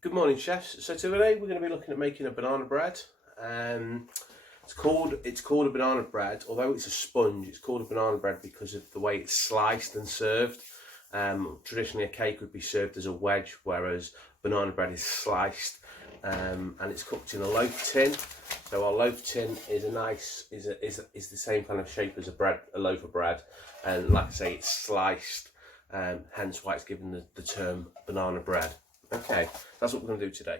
Good morning, chefs. So today we're going to be looking at making a banana bread. It's called a banana bread. Although it's a sponge, it's called a banana bread because of the way it's sliced and served. Traditionally, a cake would be served as a wedge, whereas banana bread is sliced, and it's cooked in a loaf tin. So our loaf tin is is the same kind of shape as a loaf of bread, and like I say, it's sliced. Hence why it's given the term banana bread. Okay, that's what we're going to do today.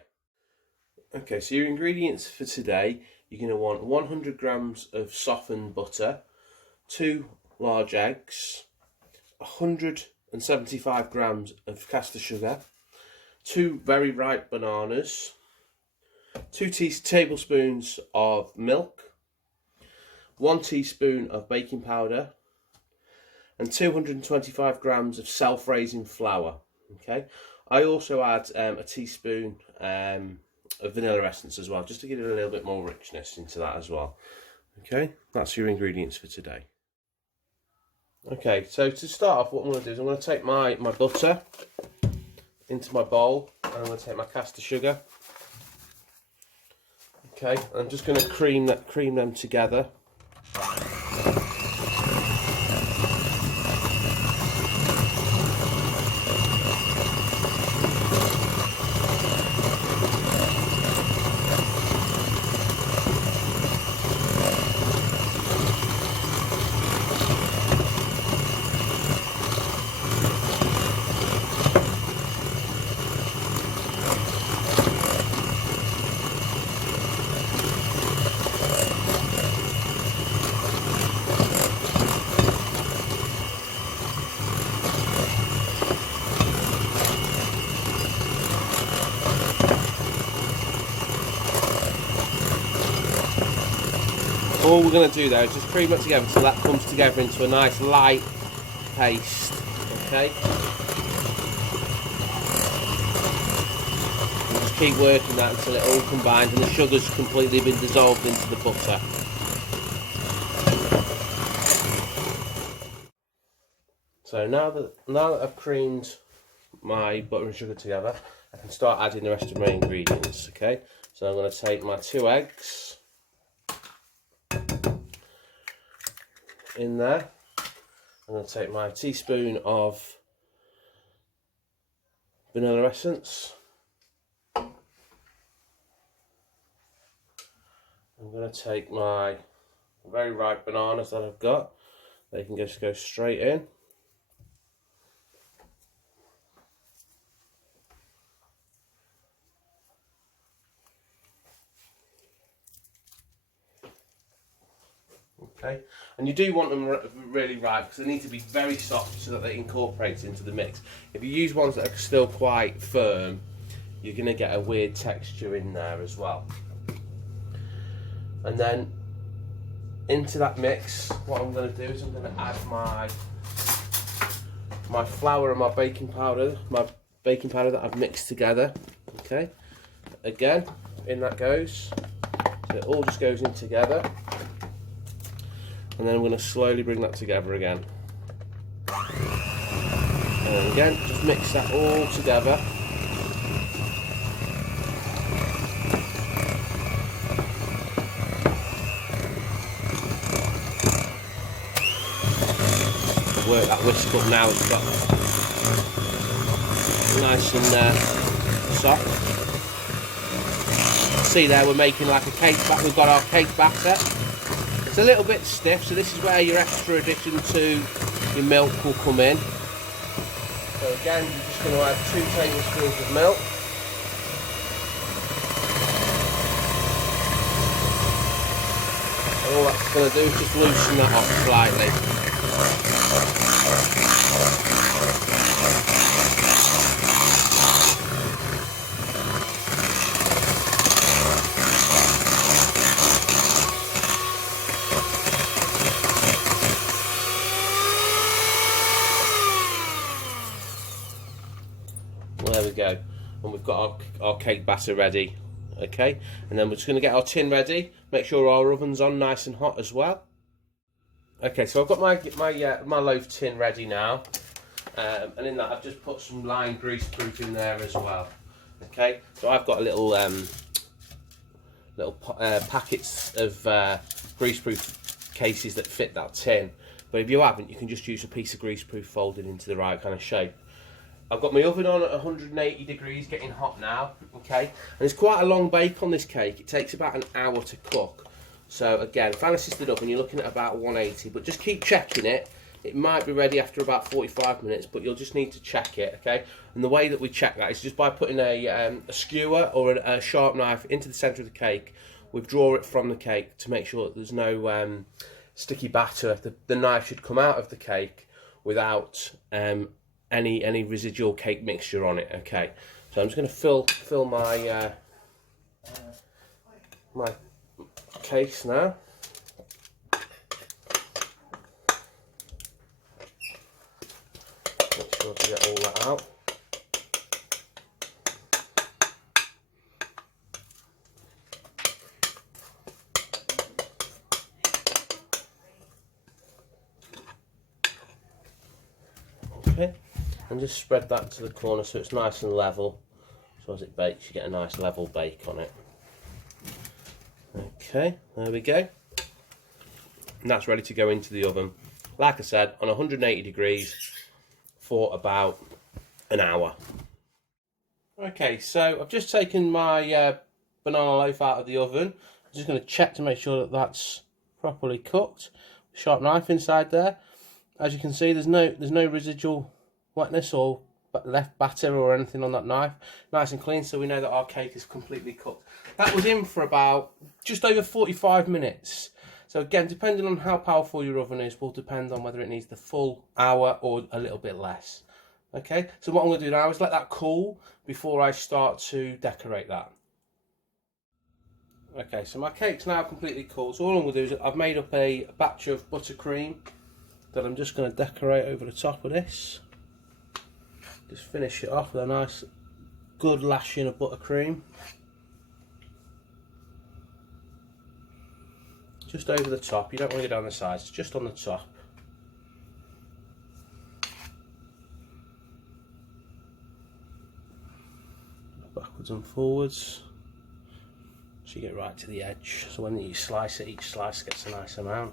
Okay, so your ingredients for today, you're going to want 100 grams of softened butter, 2 large eggs, 175 grams of caster sugar, 2 very ripe bananas, 2 tablespoons of milk, 1 teaspoon of baking powder, and 225 grams of self-raising flour. Okay, I also add a teaspoon of vanilla essence as well, just to give it a little bit more richness into that as well. Okay, that's your ingredients for today. Okay, so to start off, what I'm going to do is I'm going to take my butter into my bowl, and I'm going to take my caster sugar. Okay, I'm just going to cream them together. All we're going to do there is just cream it together until that comes together into a nice light paste. Okay, and just keep working that until it all combines and the sugar's completely been dissolved into the butter. So now that I've creamed my butter and sugar together, I can start adding the rest of my ingredients. Okay, so I'm going to take my 2 eggs in there. I'm going to take my teaspoon of vanilla essence. I'm going to take my very ripe bananas that I've got. They can just go straight in. Okay, and you do want them really ripe because they need to be very soft so that they incorporate into the mix. If you use ones that are still quite firm, you're going to get a weird texture in there as well. And then into that mix, what I'm going to do is I'm going to add my flour and my baking powder that I've mixed together. Okay, again, in that goes. So it all just goes in together. And then I'm going to slowly bring that together again. And then again, just mix that all together. Work that whisk up now, it's got nice and soft. See there, we're making like a cake batter. We've got our cake batter. It's a little bit stiff, so this is where your extra addition to your milk will come in. So again, you're just going to add 2 tablespoons of milk. And all that's going to do is just loosen that off slightly. There we go, and we've got our cake batter ready. Okay, and then we're just going to get our tin ready. Make sure our oven's on nice and hot as well. Okay, so I've got my loaf tin ready now, and in that I've just put some lime grease proof in there as well. Okay, so I've got a little packets of greaseproof cases that fit that tin. But if you haven't, you can just use a piece of greaseproof folded into the right kind of shape. I've got my oven on at 180 degrees, getting hot now, okay? And it's quite a long bake on this cake. It takes about an hour to cook. So again, fan assisted oven, you're looking at about 180, but just keep checking it. It might be ready after about 45 minutes, but you'll just need to check it, okay? And the way that we check that is just by putting a skewer or a sharp knife into the centre of the cake. Withdraw it from the cake to make sure that there's no sticky batter. The knife should come out of the cake without any residual cake mixture on it. Okay, so I'm just going to fill my my case now. Make sure to get all that out. Okay, and just spread that to the corner so it's nice and level. So as it bakes, you get a nice level bake on it. Okay, there we go. And that's ready to go into the oven. Like I said, on 180 degrees for about an hour. Okay, so I've just taken my banana loaf out of the oven. I'm just going to check to make sure that that's properly cooked. Sharp knife inside there. As you can see, there's no residual wetness or left batter or anything on that knife. Nice and clean, so we know that our cake is completely cooked. That was in for about just over 45 minutes. So again, depending on how powerful your oven is, will depend on whether it needs the full hour or a little bit less. Okay, so what I'm going to do now is let that cool before I start to decorate that. Okay, so my cake's now completely cool. So all I'm going to do is I've made up a batch of buttercream that I'm just going to decorate over the top of this. Just finish it off with a nice good lashing of buttercream. Just over the top, you don't want to go down the sides, it's just on the top. Backwards and forwards, so you get right to the edge. So when you slice it, each slice gets a nice amount.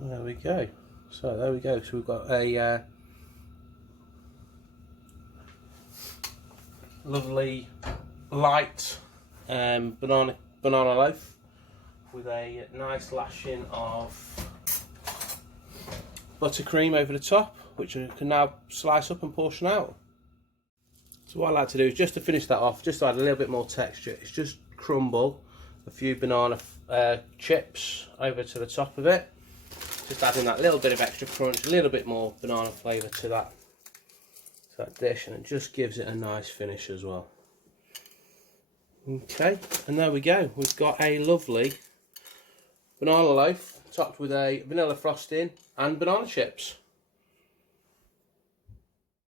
There we go. So there we go. So we've got a lovely light banana loaf with a nice lashing of buttercream over the top, which I can now slice up and portion out. So what I like to do is, just to finish that off, just to add a little bit more texture, is just crumble a few banana chips over to the top of it. Just adding that little bit of extra crunch, a little bit more banana flavour to that dish, and it just gives it a nice finish as well. Okay, and there we go. We've got a lovely banana loaf topped with a vanilla frosting and banana chips.